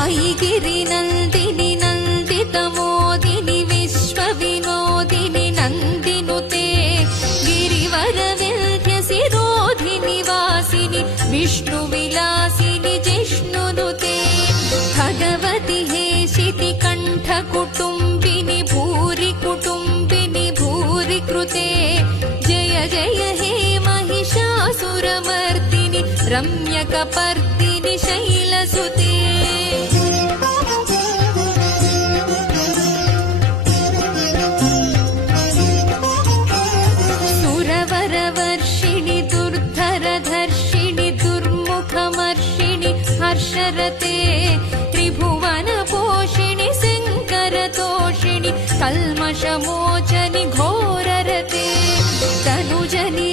ऐगिरिनन्दिनि नन्दितमोदिनि विश्वविनोदिनि नन्दिनुते गिरिवरविन्ध्यसिरोधिनि वासिनि विष्णुविलासिनि जिष्णुनुते भगवति हेशिति कण्ठकुटुम्बिनि भूरि कुटुम्बिनि भूरि कृते जय जय हे महिषासुरमर्दिनि रम्यकपर्दिनि शैलसुते सुरवरवर्षिणि दुर्धरधर्षिणि दुर्मुखमर्षिणि हर्षरते त्रिभुवनपोषिणि शङ्करतोषिणि कल्मषमोचनि घोररते तनुजनि